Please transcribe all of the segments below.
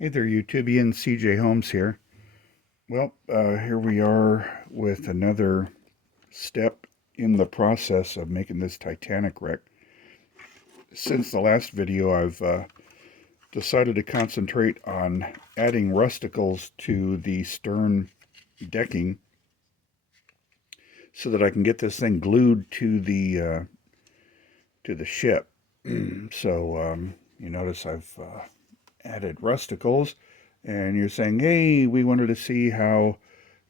Hey there, YouTubian. CJ Holmes here. Well, here we are with another step in the process of making this Titanic wreck. Since the last video, I've decided to concentrate on adding rusticles to the stern decking so that I can get this thing glued to the ship. So you notice I've added rusticles, and you're saying, hey, we wanted to see how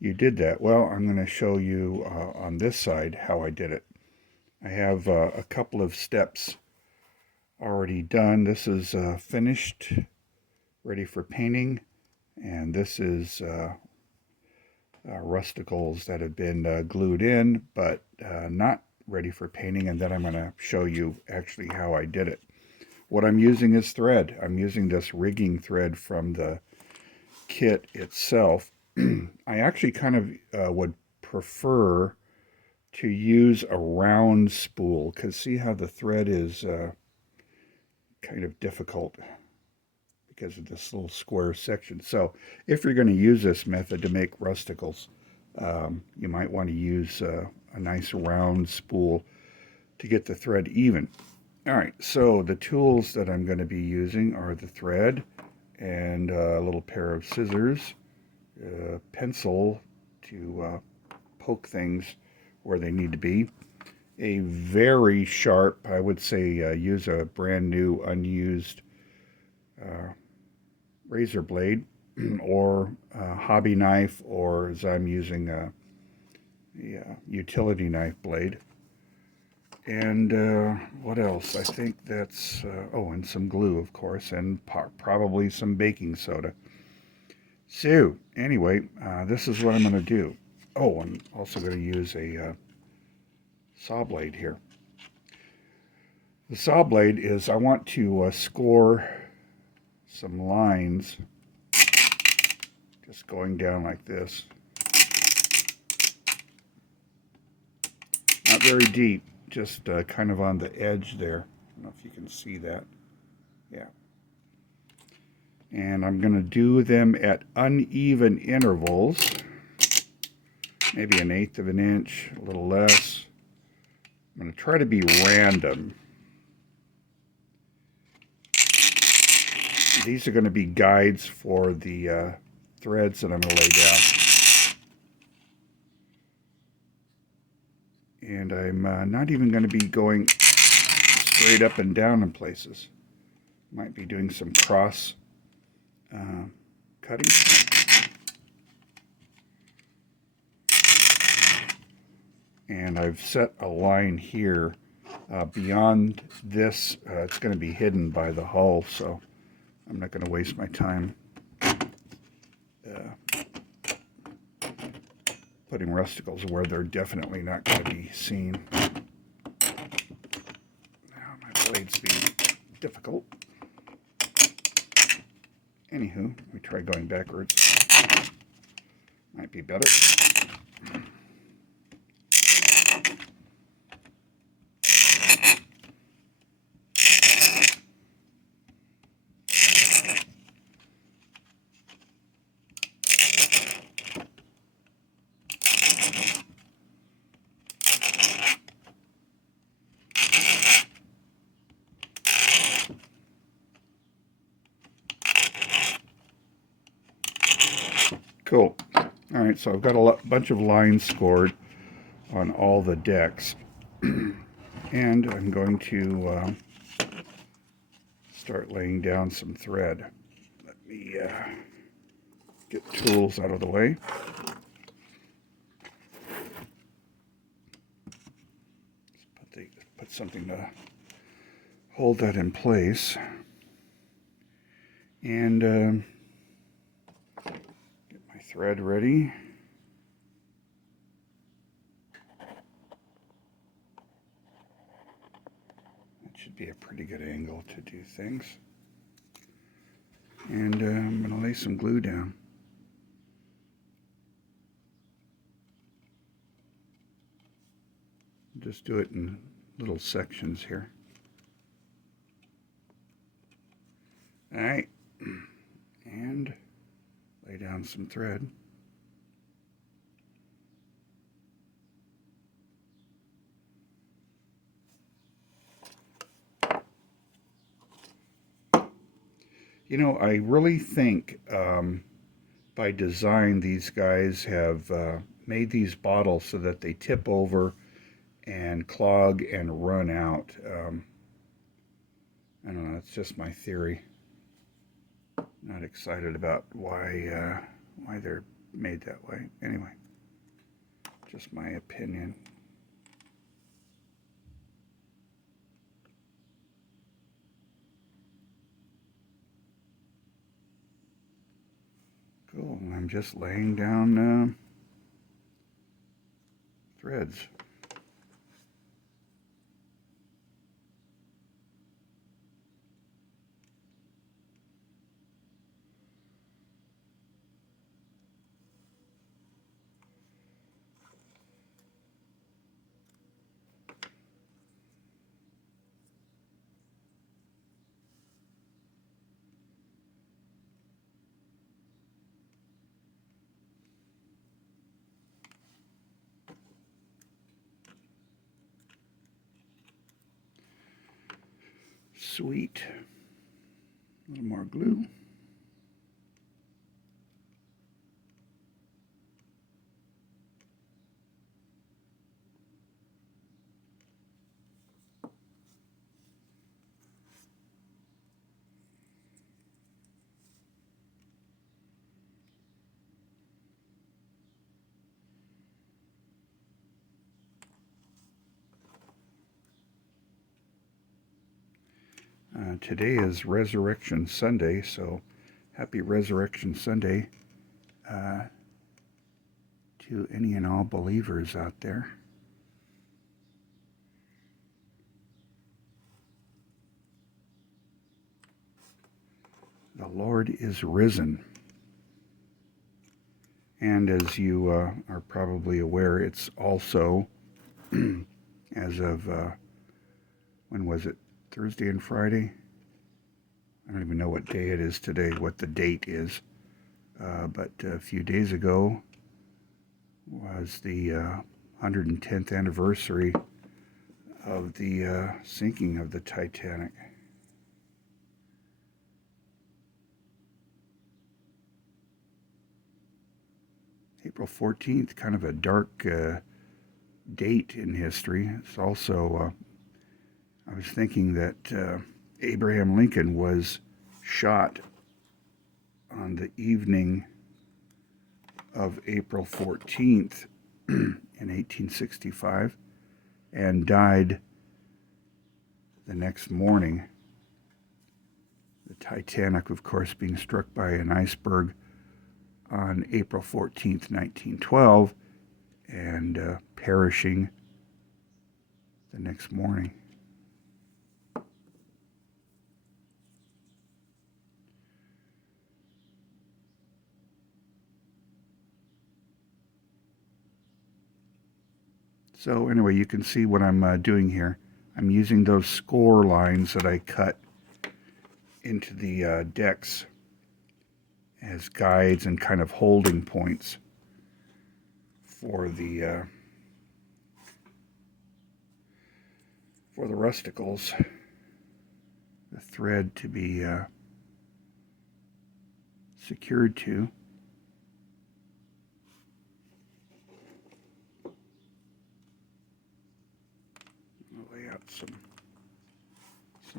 you did that. Well, I'm going to show you on this side how I did it. I have a couple of steps already done. This is finished, ready for painting, and this is rusticles that have been glued in, but not ready for painting, and then I'm going to show you actually how I did it. What I'm using is thread. I'm using this rigging thread from the kit itself. I actually kind of would prefer to use a round spool, because see how the thread is kind of difficult because of this little square section. So if you're going to use this method to make rusticles, you might want to use a nice round spool to get the thread even. All right, so the tools that I'm going to be using are the thread and a little pair of scissors, a pencil to poke things where they need to be, a very sharp, I would say use a brand new unused razor blade or a hobby knife, or as I'm using a utility knife blade. And what else? I think that's, oh, and some glue, of course, and probably some baking soda. So, anyway, this is what I'm going to do. Oh, I'm also going to use a saw blade here. The saw blade is, I want to score some lines, just going down like this. Not very deep, just kind of on the edge there. I don't know if you can see that. Yeah. And I'm going to do them at uneven intervals, maybe 1/8 of an inch, a little less. I'm going to try to be random. These are going to be guides for the threads that I'm going to lay down. And I'm not even going to be going straight up and down in places. Might be doing some cross cutting. And I've set a line here. Beyond this, it's going to be hidden by the hull, so I'm not going to waste my time putting rusticles where they're definitely not going to be seen. Now my blade's being difficult. Anywho, we try going backwards. Might be better. Cool. All right, so I've got a bunch of lines scored on all the decks. And I'm going to start laying down some thread. Let me get tools out of the way. Put something to hold that in place. And get my thread ready. That should be a pretty good angle to do things. And I'm going to lay some glue down. Just do it in little sections here. All right. down some thread. You know, I really think by design these guys have made these bottles so that they tip over and clog and run out. I don't know, it's just my theory. Not excited about why they're made that way. Anyway, just my opinion. Cool. I'm just laying down threads. Sweet. A little more glue. Today is Resurrection Sunday, so happy Resurrection Sunday to any and all believers out there. The Lord is risen. And as you are probably aware, it's also, as of, when was it? Thursday and Friday? I don't even know what day it is today, what the date is. But a few days ago was the 110th anniversary of the sinking of the Titanic. April 14th, kind of a dark date in history. It's also, I was thinking that Abraham Lincoln was shot on the evening of April 14th in 1865 and died the next morning. The Titanic, of course, being struck by an iceberg on April 14th, 1912, and perishing the next morning. So anyway, you can see what I'm doing here. I'm using those score lines that I cut into the decks as guides and kind of holding points for the rusticles, the thread to be secured to. I'll lay out some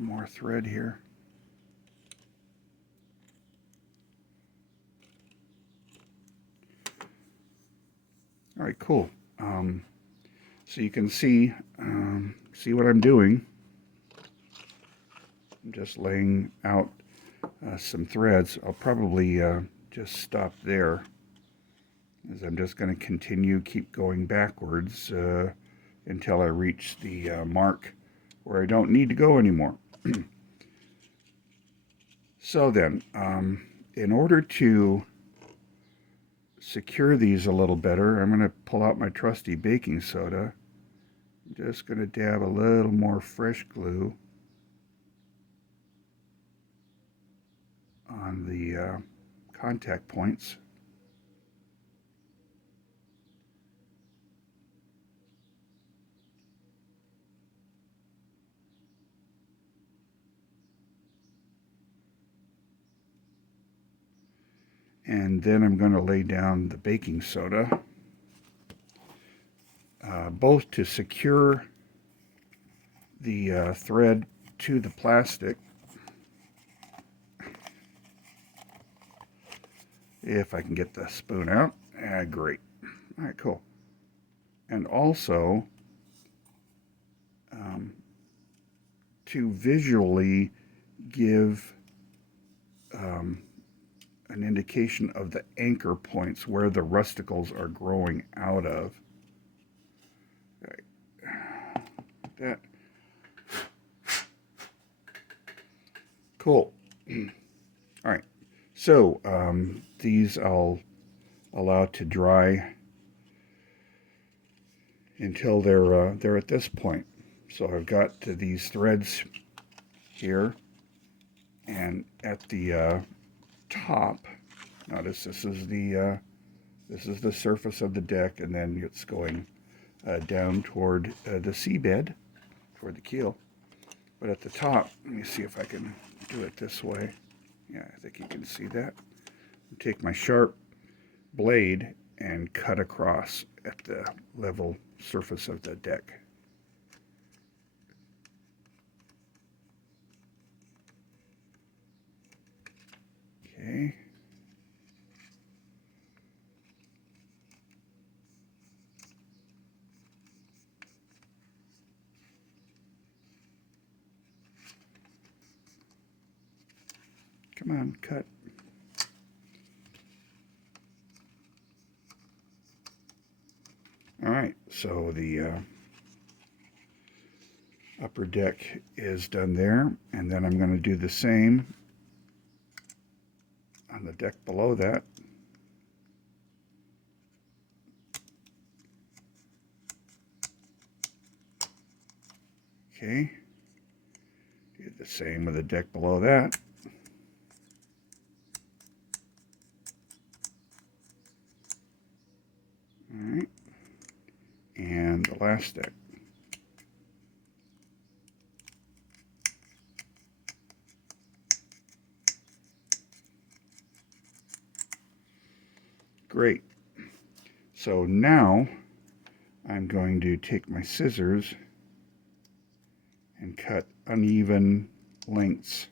more thread here. All right, cool. So you can see what I'm doing. I'm just laying out some threads. I'll probably just stop there, as I'm just going to keep going backwards until I reach the mark where I don't need to go anymore. So then, in order to secure these a little better, I'm going to pull out my trusty baking soda. I'm just going to dab a little more fresh glue on the contact points. And then I'm going to lay down the baking soda, both to secure the thread to the plastic. If I can get the spoon out. Great. All right, cool. And also to visually give an indication of the anchor points where the rusticles are growing out of. Right. That. Cool. All right. So these I'll allow to dry until they're at this point. So I've got these threads here, and at the top, notice this is the surface of the deck, and then it's going down toward the seabed, toward the keel. But at the top, let me see if I can do it this way. Yeah, I think you can see that. Take my sharp blade and cut across at the level surface of the deck. Okay. Come on, cut. All right, so the upper deck is done there, and then I'm going to do the same on the deck below that. Okay, do the same with the deck below that. All right, and the last deck. Great. So now I'm going to take my scissors and cut uneven lengths.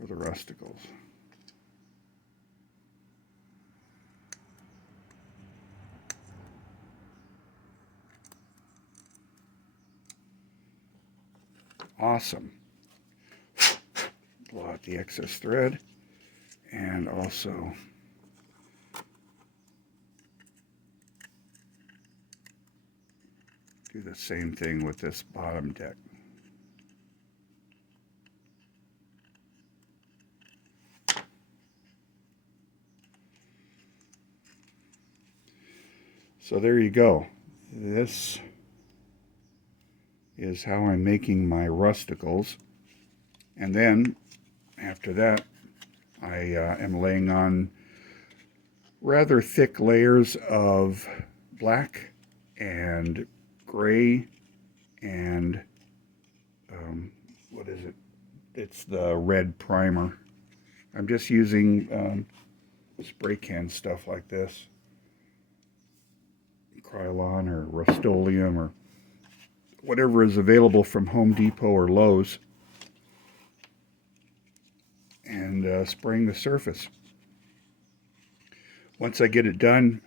For the rusticles. Awesome. Blow out the excess thread, and also do the same thing with this bottom deck. So there you go. This is how I'm making my rusticles. And then, after that, I am laying on rather thick layers of black and gray and, what is it? It's the red primer. I'm just using spray can stuff like this. Krylon or Rust-Oleum or whatever is available from Home Depot or Lowe's, and spraying the surface. Once I get it done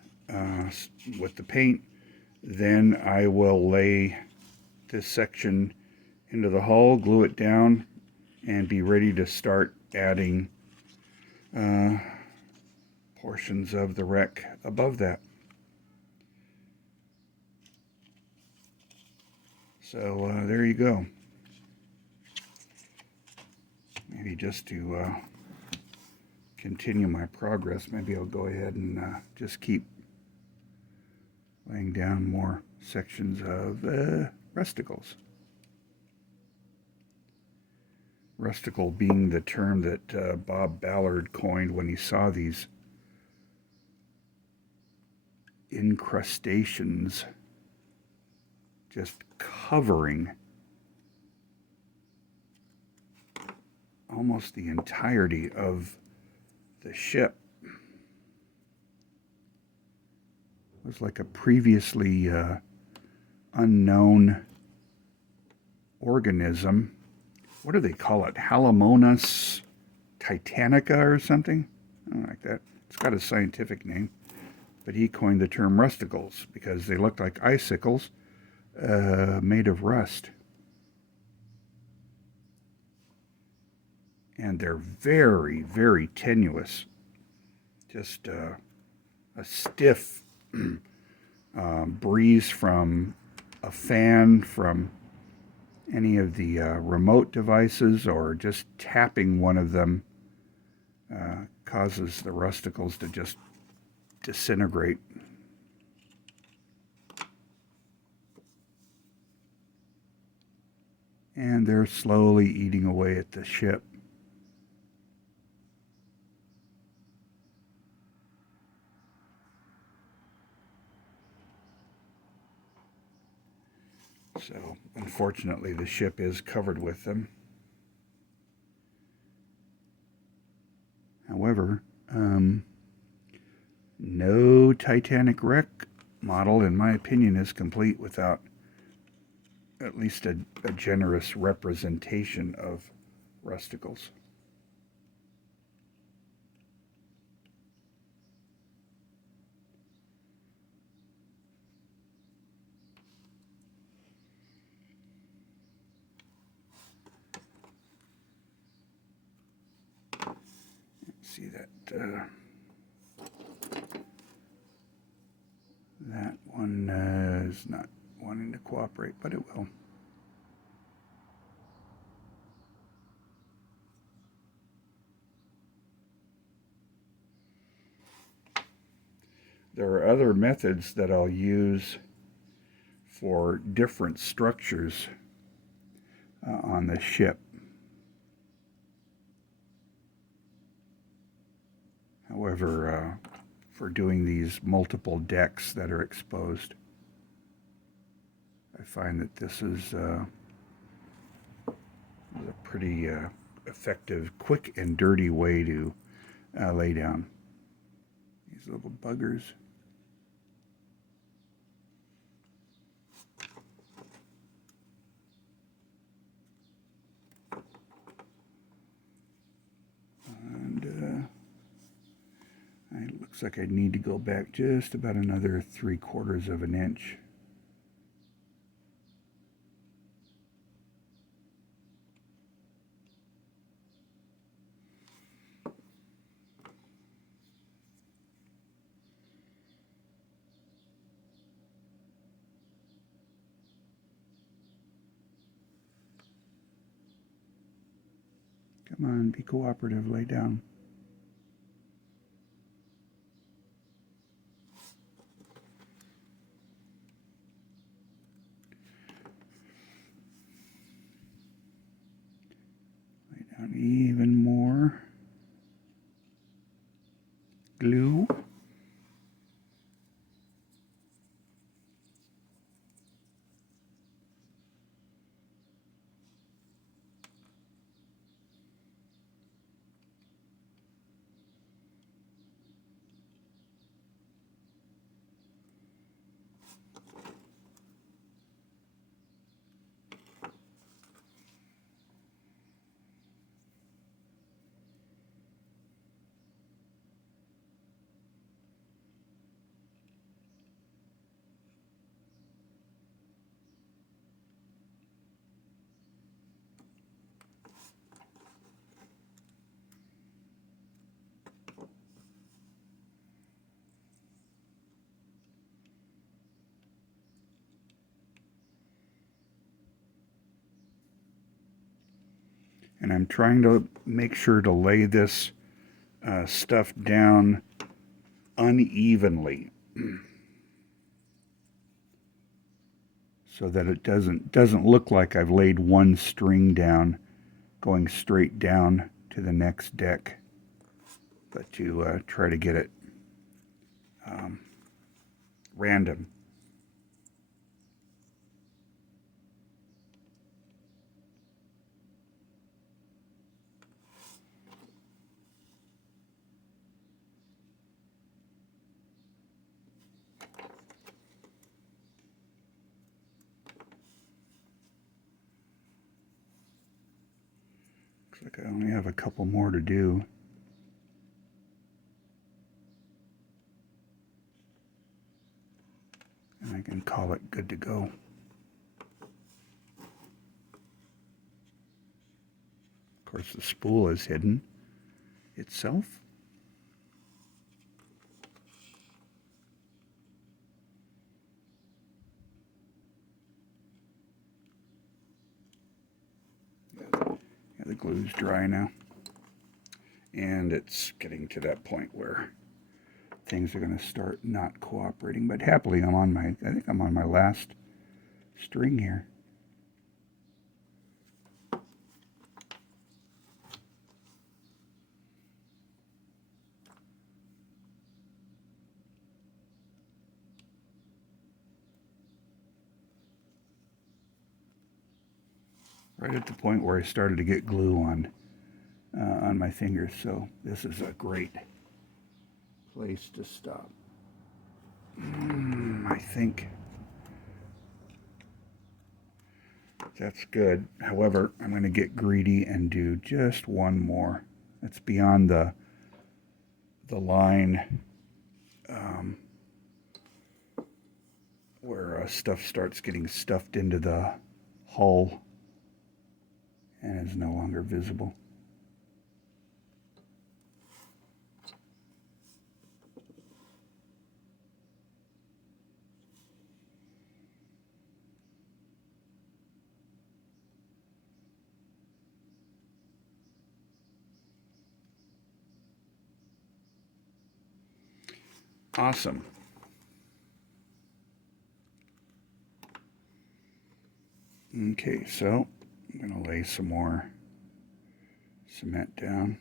with the paint, then I will lay this section into the hull, glue it down, and be ready to start adding portions of the wreck above that. So there you go. Maybe just to continue my progress, maybe I'll go ahead and just keep laying down more sections of rusticles. Rusticle being the term that Bob Ballard coined when he saw these incrustations just covering almost the entirety of the ship. It was like a previously unknown organism. What do they call it? Halomonas titanica or something? Something like that. It's got a scientific name. But he coined the term rusticles because they look like icicles made of rust. And they're very, very tenuous. Just a stiff breeze from a fan, from any of the remote devices, or just tapping one of them causes the rusticles to just disintegrate. And they're slowly eating away at the ship. So, unfortunately, the ship is covered with them. However, no Titanic wreck model, in my opinion, is complete without at least a generous representation of rusticles. See that that one is not wanting to cooperate, but it will. There are other methods that I'll use for different structures on the ship. However, for doing these multiple decks that are exposed, I find that this is a pretty effective, quick and dirty way to lay down these little buggers. And it looks like I need to go back just about another 3/4 of an inch. Come on, be cooperative, lay down. Lay down even more glue. And I'm trying to make sure to lay this stuff down unevenly so that it doesn't look like I've laid one string down going straight down to the next deck, but to try to get it random. like I only have a couple more to do. And I can call it good to go. Of course, the spool is hidden itself. Yeah, the glue's dry now. And it's getting to that point where things are going to start not cooperating. But happily, I think I'm on my last string here. Right at the point where I started to get glue on my fingers. So this is a great place to stop. I think that's good. However, I'm going to get greedy and do just one more. That's beyond the line where stuff starts getting stuffed into the hull and is no longer visible. Awesome. Okay, so I'm going to lay some more cement down.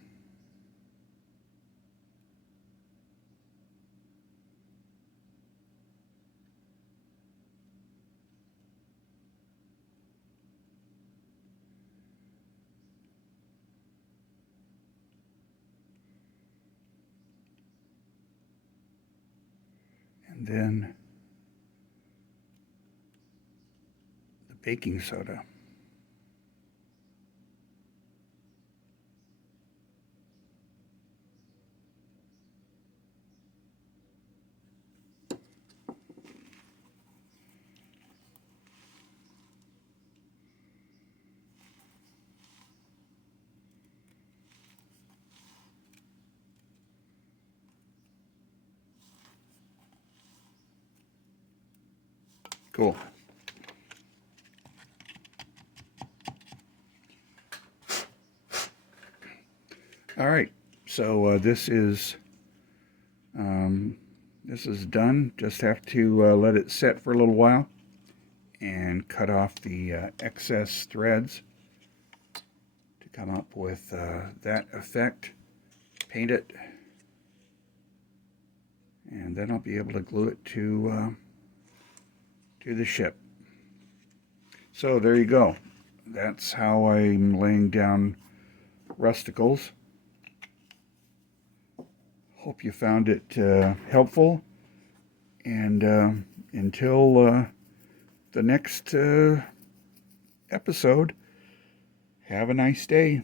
And then the baking soda. Cool. All right, so this is done. Just have to let it set for a little while and cut off the excess threads to come up with that effect. Paint it, and then I'll be able to glue it to the ship. So there you go. That's how I'm laying down Rusticles. Hope you found it helpful, and until the next episode, have a nice day.